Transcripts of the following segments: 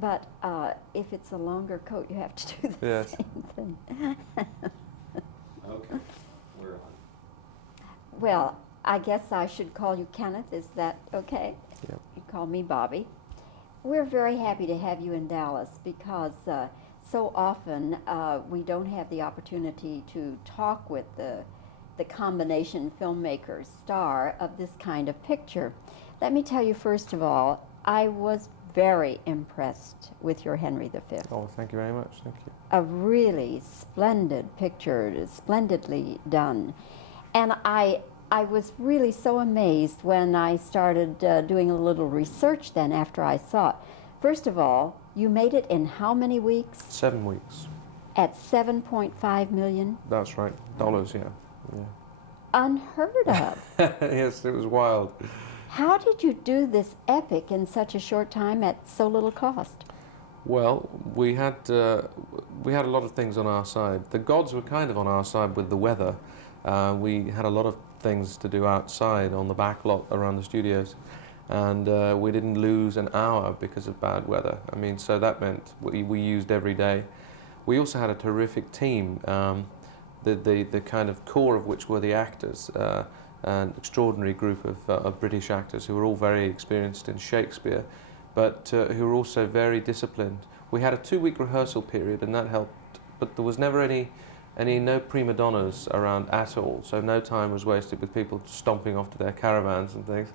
But if it's a longer coat, you have to do the Yes. same thing. Okay, we're on. Well, I guess I should call you Kenneth. Is that okay? Yep. You call me Bobbie. We're very happy to have you in Dallas because so often we don't have the opportunity to talk with the combination filmmaker star of this kind of picture. Let me tell you, first of all, I was very impressed with your Henry V. Oh, thank you very much. Thank you. A really splendid picture, splendidly done. And I was really so amazed when I started doing a little research then after I saw it. First of all, you made it in how many weeks? 7 weeks. At 7.5 million? That's right. Dollars, yeah. Unheard of. Yes, it was wild. How did you do this epic in such a short time at so little cost? Well, we had a lot of things on our side. The gods were kind of on our side with the weather. We had a lot of things to do outside on the back lot around the studios, and we didn't lose an hour because of bad weather. I mean, so that meant we used every day. We also had a terrific team, the kind of core of which were the actors, an extraordinary group of British actors who were all very experienced in Shakespeare, but who were also very disciplined. We had a 2-week rehearsal period, and that helped, but there was never no prima donnas around at all, so no time was wasted with people stomping off to their caravans and things.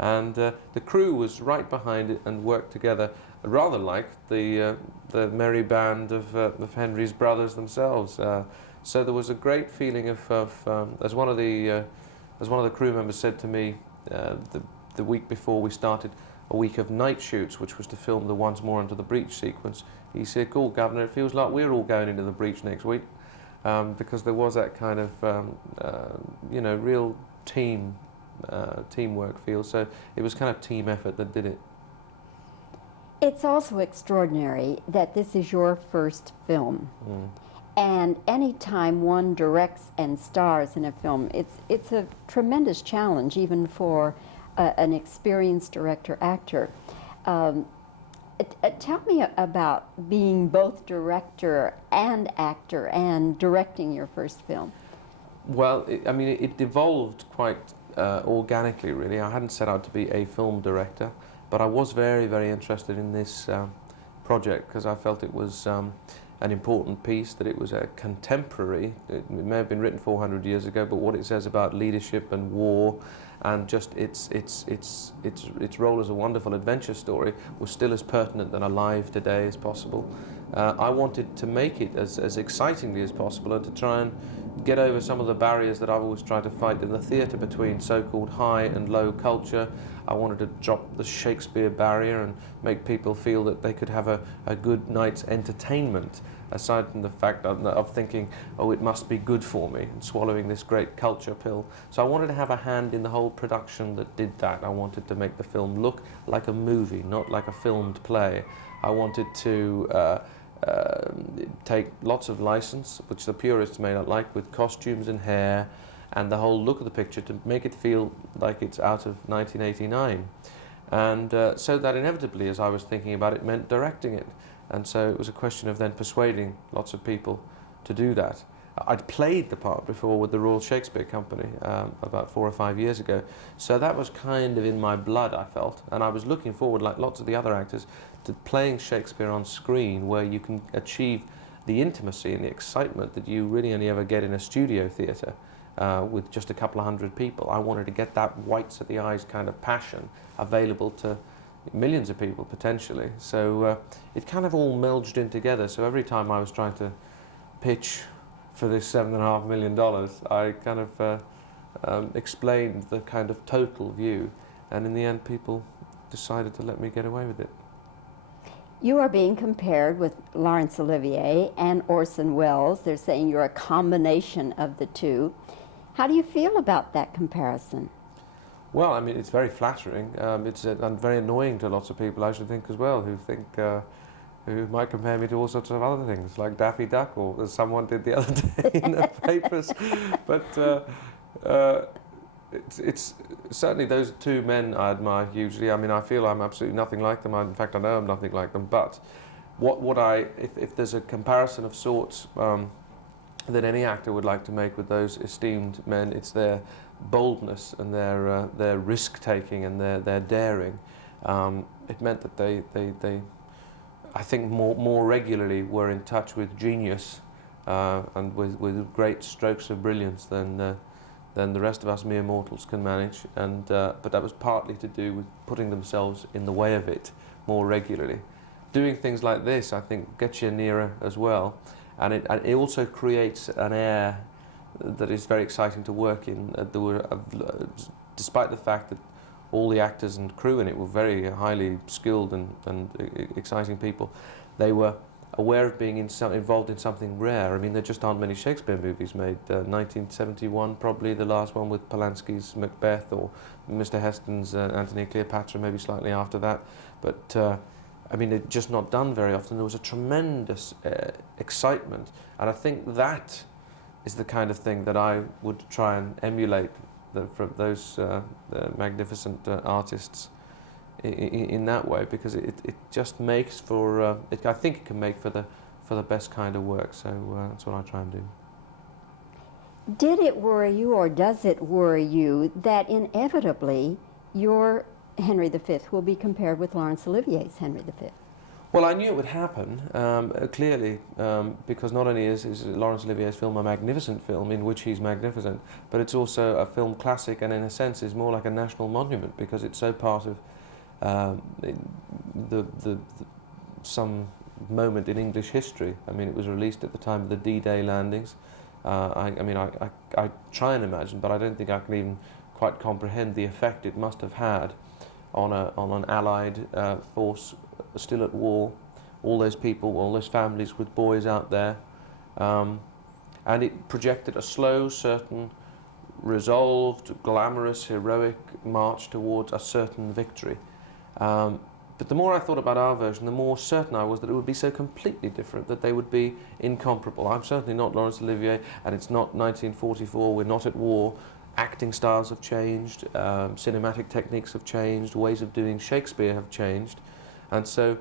And the crew was right behind it and worked together, rather like the merry band of Henry's brothers themselves. So there was a great feeling as one of the crew members said to me the week before we started, a week of night shoots, which was to film the Once More Into the Breach sequence. He said, "Cool, Governor, it feels like we're all going into the breach next week," because there was that kind of real teamwork feel. So it was kind of team effort that did it. It's also extraordinary that this is your first film. And any time one directs and stars in a film, it's a tremendous challenge, even for an experienced director-actor. Tell me about being both director and actor and directing your first film. Well, it evolved quite organically, really. I hadn't set out to be a film director, but I was very, very interested in this project because I felt it was an important piece, that it was a contemporary. It may have been written 400 years ago, but what it says about leadership and war and just its role as a wonderful adventure story was still as pertinent and alive today as possible. I wanted to make it as excitingly as possible and to try and get over some of the barriers that I've always tried to fight in the theatre between so-called high and low culture. I wanted to drop the Shakespeare barrier and make people feel that they could have a good night's entertainment, aside from the fact of thinking, oh, it must be good for me, and swallowing this great culture pill. So I wanted to have a hand in the whole production that did that. I wanted to make the film look like a movie, not like a filmed play. I wanted to take lots of license, which the purists may not like, with costumes and hair and the whole look of the picture to make it feel like it's out of 1989. And so that inevitably, as I was thinking about it, meant directing it. And so it was a question of then persuading lots of people to do that. I'd played the part before with the Royal Shakespeare Company about 4 or 5 years ago, so that was kind of in my blood, I felt, and I was looking forward, like lots of the other actors, to playing Shakespeare on screen, where you can achieve the intimacy and the excitement that you really only ever get in a studio theatre with just a couple of hundred people. I wanted to get that whites at the eyes kind of passion available to millions of people potentially. So it kind of all merged in together. So every time I was trying to pitch for this $7.5 million, I kind of explained the kind of total view, and in the end people decided to let me get away with it. You are being compared with Laurence Olivier and Orson Welles. They're saying you're a combination of the two. How do you feel about that comparison? Well, I mean, it's very flattering. It's very annoying to lots of people, I should think, as well, who might compare me to all sorts of other things, like Daffy Duck, or as someone did the other day in the papers. But it's certainly those two men I admire hugely. I mean, I feel I'm absolutely nothing like them. In fact, I know I'm nothing like them. But if there's a comparison of sorts that any actor would like to make with those esteemed men, it's their boldness and their risk taking and their daring. It meant that they I think more regularly were in touch with genius and with great strokes of brilliance than the rest of us mere mortals can manage. And but that was partly to do with putting themselves in the way of it more regularly. Doing things like this, I think, gets you nearer as well, and it also creates an air that is very exciting to work in. Despite the fact that all the actors and crew in it were very highly skilled and exciting people, they were aware of being involved in something rare. I mean, there just aren't many Shakespeare movies made. 1971, probably the last one with Polanski's Macbeth, or Mr. Heston's Antony and Cleopatra, maybe slightly after that. But I mean, it's just not done very often. There was a tremendous excitement, and I think that is the kind of thing that I would try and emulate from those magnificent artists in that way, because it just makes for I think it can make for the best kind of work. So that's what I try and do. Did it worry you, or does it worry you, that inevitably your Henry V will be compared with Laurence Olivier's Henry V? Well, I knew it would happen, clearly, because not only is Laurence Olivier's film a magnificent film in which he's magnificent, but it's also a film classic, and in a sense is more like a national monument, because it's so part of some moment in English history. I mean, it was released at the time of the D-Day landings. I try and imagine, but I don't think I can even quite comprehend the effect it must have had on an Allied force still at war, all those people, all those families with boys out there, and it projected a slow, certain, resolved, glamorous, heroic march towards a certain victory. But the more I thought about our version, the more certain I was that it would be so completely different, that they would be incomparable. I'm certainly not Laurence Olivier, and it's not 1944, we're not at war. Acting styles have changed, cinematic techniques have changed, ways of doing Shakespeare have changed. And so,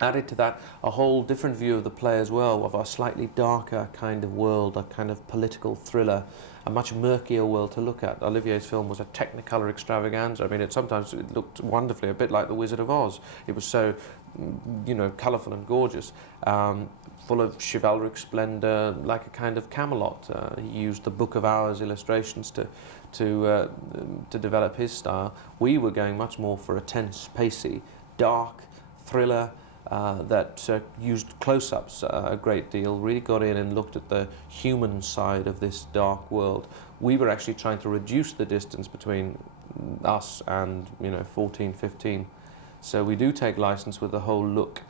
added to that, a whole different view of the play as well, of a slightly darker kind of world, a kind of political thriller, a much murkier world to look at. Olivier's film was a technicolor extravaganza. I mean, sometimes it looked wonderfully, a bit like The Wizard of Oz. It was so, colourful and gorgeous, full of chivalric splendour, like a kind of Camelot. He used the Book of Hours illustrations to develop his style. We were going much more for a tense, pacey, dark thriller that used close-ups a great deal, really got in and looked at the human side of this dark world. We were actually trying to reduce the distance between us and 14, 15. So we do take license with the whole look.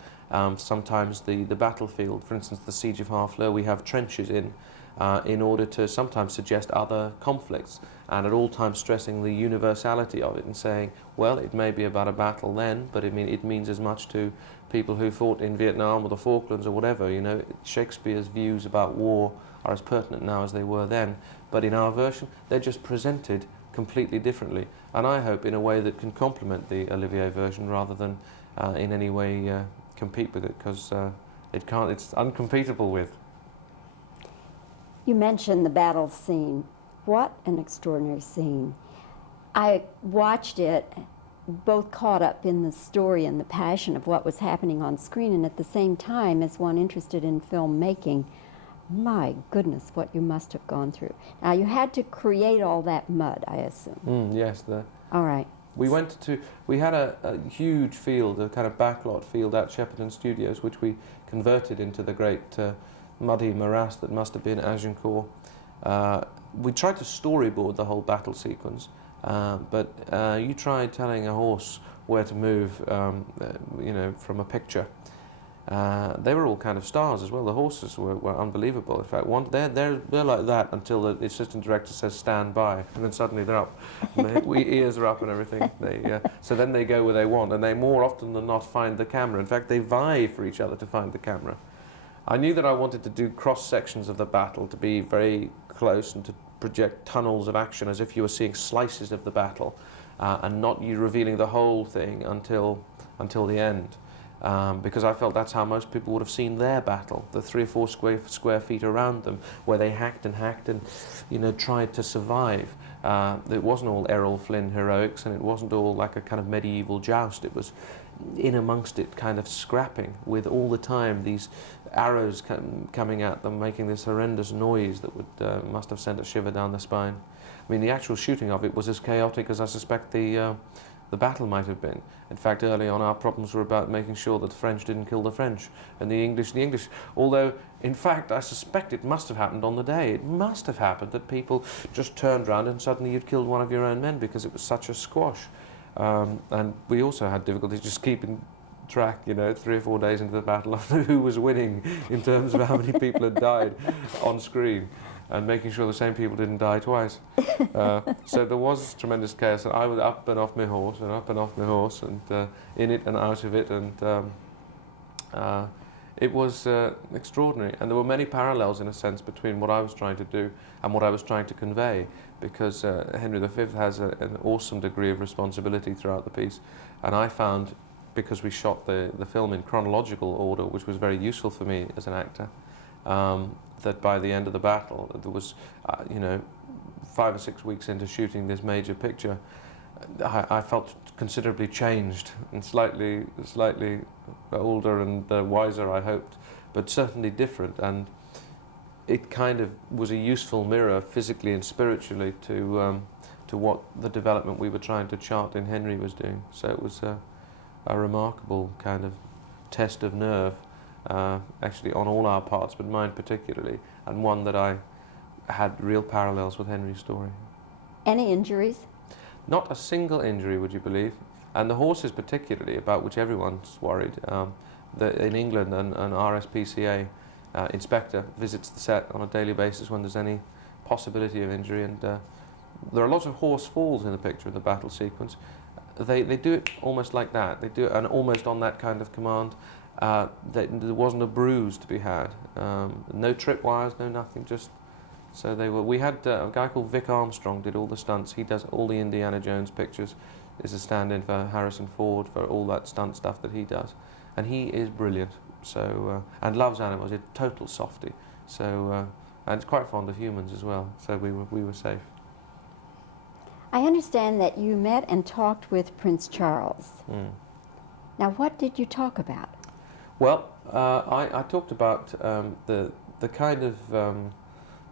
Sometimes the battlefield, for instance, the Siege of Harfleur, we have trenches in order to sometimes suggest other conflicts, and at all times stressing the universality of it and saying, well, it may be about a battle then, but it means as much to people who fought in Vietnam or the Falklands or whatever. Shakespeare's views about war are as pertinent now as they were then, but in our version they're just presented completely differently, and I hope in a way that can complement the Olivier version rather than in any way compete with it, because it's uncompetable with. You mentioned the battle scene. What an extraordinary scene. I watched it, both caught up in the story and the passion of what was happening on screen, and at the same time, as one interested in filmmaking, my goodness, what you must have gone through. Now, you had to create all that mud, I assume. Yes. All right. We had a huge field, a kind of backlot field at Shepperton Studios, which we converted into the great muddy morass that must have been Agincourt. We tried to storyboard the whole battle sequence, but you tried telling a horse where to move, from a picture. They were all kind of stars as well. The horses were unbelievable. In fact, they're like that until the assistant director says stand by, and then suddenly they're up. Ears are up and everything. So then they go where they want, and they more often than not find the camera. In fact, they vie for each other to find the camera. I knew that I wanted to do cross sections of the battle, to be very close and to project tunnels of action as if you were seeing slices of the battle, and not you revealing the whole thing until the end. Because I felt that's how most people would have seen their battle, the 3 or 4 square feet around them, where they hacked and tried to survive. It wasn't all Errol Flynn heroics, and it wasn't all like a kind of medieval joust. It was in amongst it, kind of scrapping with all the time these arrows coming at them, making this horrendous noise that would must have sent a shiver down the spine. I mean, the actual shooting of it was as chaotic as I suspect the battle might have been. In fact, early on, our problems were about making sure that the French didn't kill the French, and the English, although, in fact, I suspect it must have happened on the day. It must have happened that people just turned round and suddenly you'd killed one of your own men because it was such a squash. And we also had difficulty just keeping track, 3 or 4 days into the battle, of who was winning in terms of how many people had died on screen, and making sure the same people didn't die twice. So there was tremendous chaos, and I was up and off my horse, and in it and out of it, and it was extraordinary. And there were many parallels, in a sense, between what I was trying to do and what I was trying to convey, because Henry V has an awesome degree of responsibility throughout the piece, and I found, because we shot the film in chronological order, which was very useful for me as an actor, that by the end of the battle, there was, 5 or 6 weeks into shooting this major picture, I felt considerably changed and slightly older and wiser, I hoped, but certainly different. And it kind of was a useful mirror, physically and spiritually, to what the development we were trying to chart in Henry was doing. So it was a remarkable kind of test of nerve, actually on all our parts, but mine particularly, and one that I had real parallels with Henry's story. Any injuries? Not a single injury, would you believe? And the horses particularly, about which everyone's worried. In England, an RSPCA inspector visits the set on a daily basis when there's any possibility of injury, and there are lots of horse falls in the picture, in the battle sequence. They do it almost like that. They do it, and almost on that kind of command. There wasn't a bruise to be had. No tripwires, no nothing, just... So they were. We had a guy called Vic Armstrong did all the stunts. He does all the Indiana Jones pictures. Is a stand-in for Harrison Ford for all that stunt stuff that he does, and he is brilliant. So and loves animals. He's a total softie. So and is quite fond of humans as well. So we were safe. I understand that you met and talked with Prince Charles. Mm. Now, what did you talk about? Well, I talked about the kind of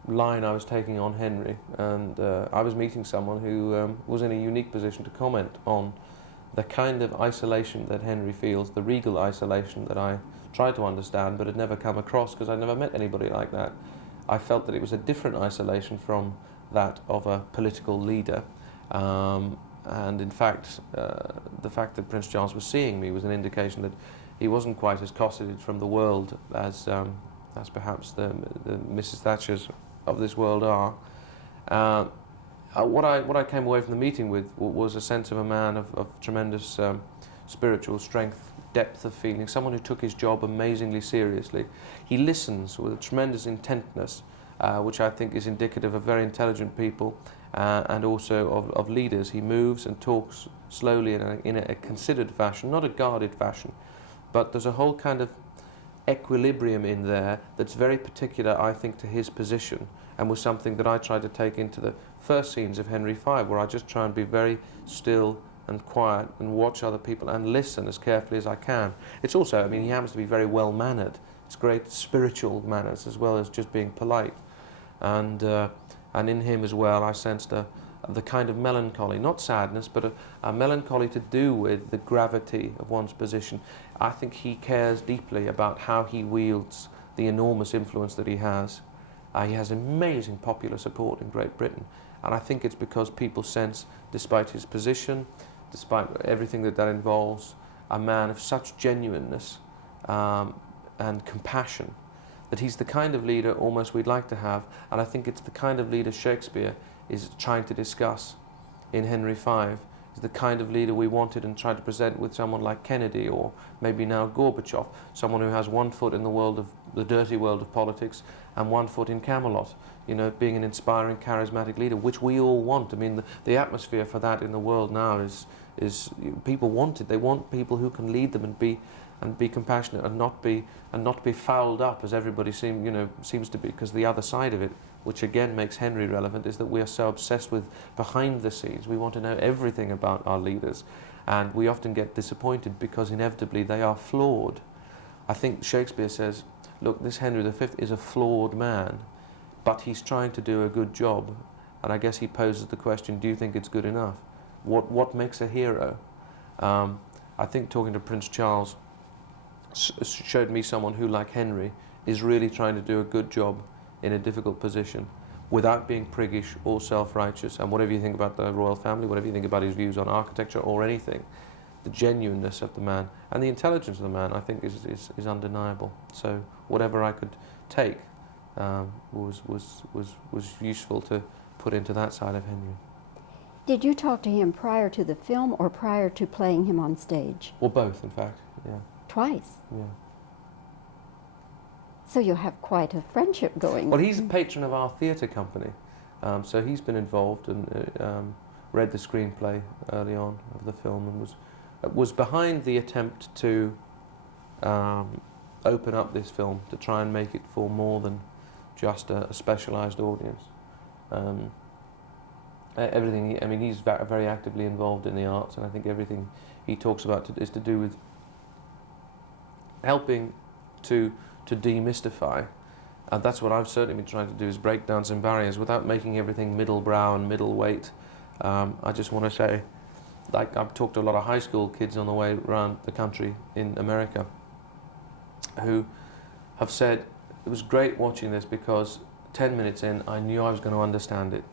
line I was taking on Henry, and I was meeting someone who was in a unique position to comment on the kind of isolation that Henry feels, the regal isolation that I tried to understand but had never come across because I'd never met anybody like that. I felt that it was a different isolation from that of a political leader, and in fact the fact that Prince Charles was seeing me was an indication that he wasn't quite as cosseted from the world as perhaps the Mrs. Thatchers of this world are. What I came away from the meeting with was a sense of a man of tremendous spiritual strength, depth of feeling, someone who took his job amazingly seriously. He listens with a tremendous intentness, which I think is indicative of very intelligent people and also of leaders. He moves and talks slowly in a considered fashion, not a guarded fashion, but there's a whole kind of equilibrium in there that's very particular, I think, to his position, and was something that I tried to take into the first scenes of Henry V, where I just try and be very still and quiet and watch other people and listen as carefully as I can. It's also, I mean, he happens to be very well-mannered. It's great spiritual manners as well as just being polite. And in him as well I sensed the kind of melancholy, not sadness, but a melancholy to do with the gravity of one's position. I think he cares deeply about how he wields the enormous influence that he has. He has amazing popular support in Great Britain, and I think it's because people sense, despite his position, despite everything that involves, a man of such genuineness and compassion, that he's the kind of leader almost we'd like to have, and I think it's the kind of leader Shakespeare is trying to discuss in Henry V, is the kind of leader we wanted and tried to present with someone like Kennedy or maybe now Gorbachev, someone who has one foot in the world of the dirty world of politics and one foot in Camelot, you know, being an inspiring, charismatic leader, which we all want. I mean, the atmosphere for that in the world now is people want it. They want people who can lead them and be compassionate and not be fouled up as everybody seems to be, because the other side of it, which again makes Henry relevant, is that we are so obsessed with behind the scenes. We want to know everything about our leaders, and we often get disappointed because inevitably they are flawed. I think Shakespeare says, look, this Henry V is a flawed man, but he's trying to do a good job, and I guess he poses the question, do you think it's good enough? What makes a hero? I think talking to Prince Charles showed me someone who, like Henry, is really trying to do a good job in a difficult position without being priggish or self-righteous. And whatever you think about the royal family, whatever you think about his views on architecture or anything, the genuineness of the man and the intelligence of the man, I think, is undeniable. So whatever I could take was useful to put into that side of Henry. Did you talk to him prior to the film or prior to playing him on stage? Well, both, in fact, yeah. Twice? Yeah. So you have quite a friendship going. Well, he's a patron of our theatre company, so he's been involved and read the screenplay early on of the film and was behind the attempt to open up this film, to try and make it for more than just a specialised audience. Everything, I mean, he's very actively involved in the arts, and I think everything he talks about is to do with helping to demystify, and that's what I've certainly been trying to do, is break down some barriers without making everything middle-brow and middleweight. I just want to say, like, I've talked to a lot of high school kids on the way around the country in America who have said, it was great watching this because 10 minutes in I knew I was going to understand it.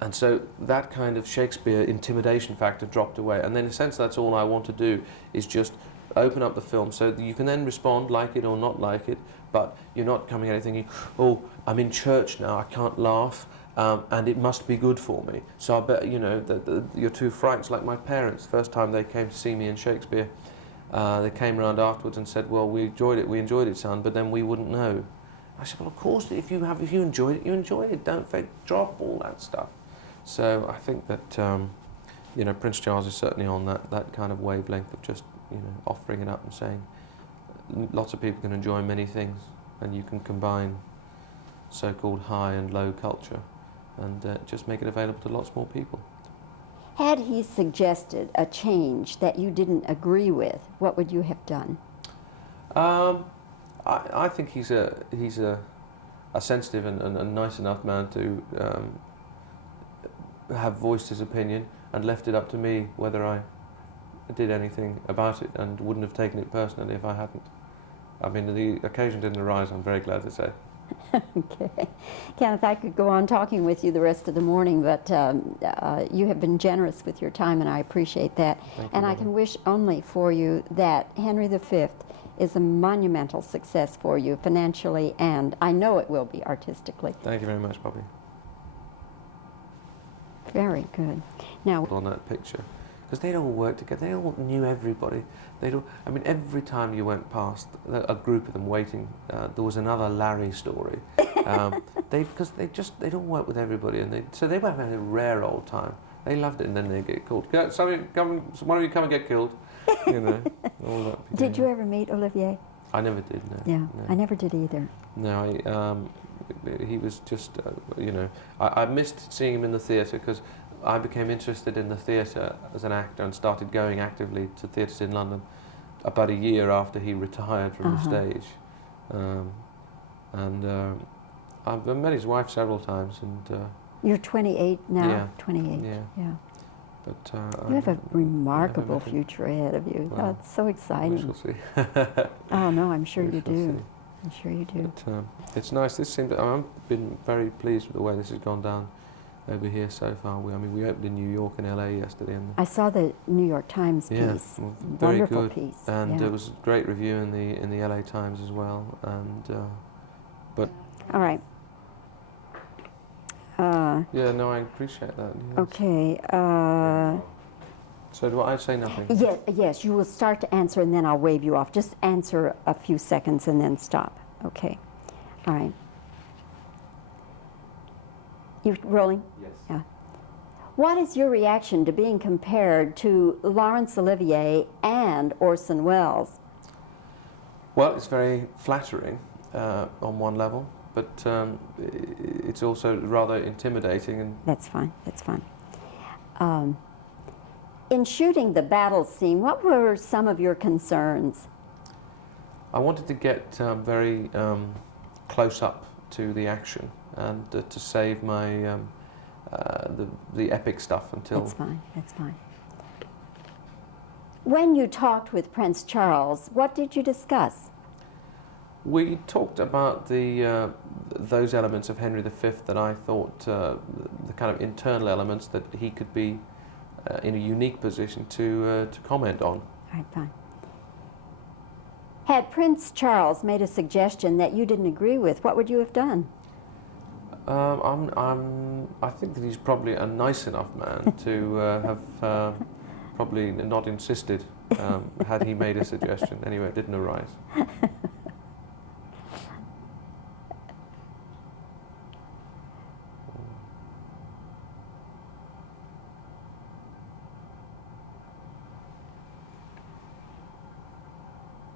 And so that kind of Shakespeare intimidation factor dropped away, and then in a sense that's all I want to do, is just open up the film so that you can then respond, like it or not like it, but you're not coming at it thinking, oh, I'm in church now, I can't laugh, and it must be good for me. So I bet, you know, you're too frightened. Like my parents, first time they came to see me in Shakespeare, they came around afterwards and said, well, we enjoyed it, son, but then we wouldn't know. I said, well, of course, if you enjoyed it, you enjoyed it. Don't drop all that stuff. So I think that, you know, Prince Charles is certainly on that kind of wavelength of just, you know, offering it up and saying lots of people can enjoy many things, and you can combine so-called high and low culture and just make it available to lots more people. Had he suggested a change that you didn't agree with, what would you have done? I think he's a sensitive and nice enough man to have voiced his opinion and left it up to me whether I did anything about it, and wouldn't have taken it personally if I hadn't. I mean, the occasion didn't arise, I'm very glad to say. Okay. Kenneth, I could go on talking with you the rest of the morning, but you have been generous with your time, and I appreciate that. And I can wish only for you that Henry V is a monumental success for you financially, and I know it will be artistically. Thank you very much, Bobbie. Very good. Now, on that picture, because they all worked together, they all knew everybody. I mean, every time you went past a group of them waiting, there was another Larry story. Because they don't work with everybody, and so they were having a rare old time. They loved it, and then they get called. One of you come and get killed. You know, all that. Did you ever meet Olivier? I never did. No. Yeah, no. I never did either. No, he was just, you know, I missed seeing him in the theatre because I became interested in the theatre as an actor and started going actively to theatres in London about a year after he retired from the stage. I've met his wife several times, and you're 28 now? Yeah. 28, yeah. But you have a remarkable future ahead of you. Well, That's so exciting. We shall see. Oh, no, I'm sure you do. See. I'm sure you do. But, it's nice. I've been very pleased with the way this has gone down over here so far. We opened in New York and LA yesterday. And I saw the New York Times piece. Yeah, very Wonderful good. piece. And yeah. it was a great review in the LA Times as well. And but all right. yeah, no, I appreciate that. Yes. Okay. So do I say nothing? Yes, you will start to answer and then I'll wave you off. Just answer a few seconds and then stop. Okay. All right. You rolling? Yes. Yeah. What is your reaction to being compared to Laurence Olivier and Orson Welles? Well, it's very flattering on one level, but it's also rather intimidating. And That's fine. That's fine. In shooting the battle scene, what were some of your concerns? I wanted to get very close up to the action and to save my the epic stuff until. That's fine. That's fine. When you talked with Prince Charles, what did you discuss? We talked about the those elements of Henry V that I thought the kind of internal elements that he could be in a unique position to comment on. All right, fine. Had Prince Charles made a suggestion that you didn't agree with, what would you have done? I think that he's probably a nice enough man to have probably not insisted had he made a suggestion. Anyway, it didn't arise.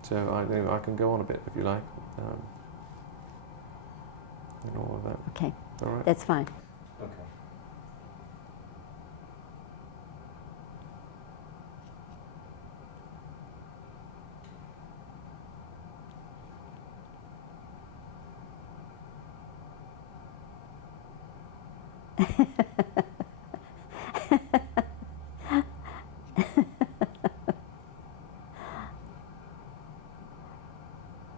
So I can go on a bit if you like, and all of that. Okay, All right. that's fine.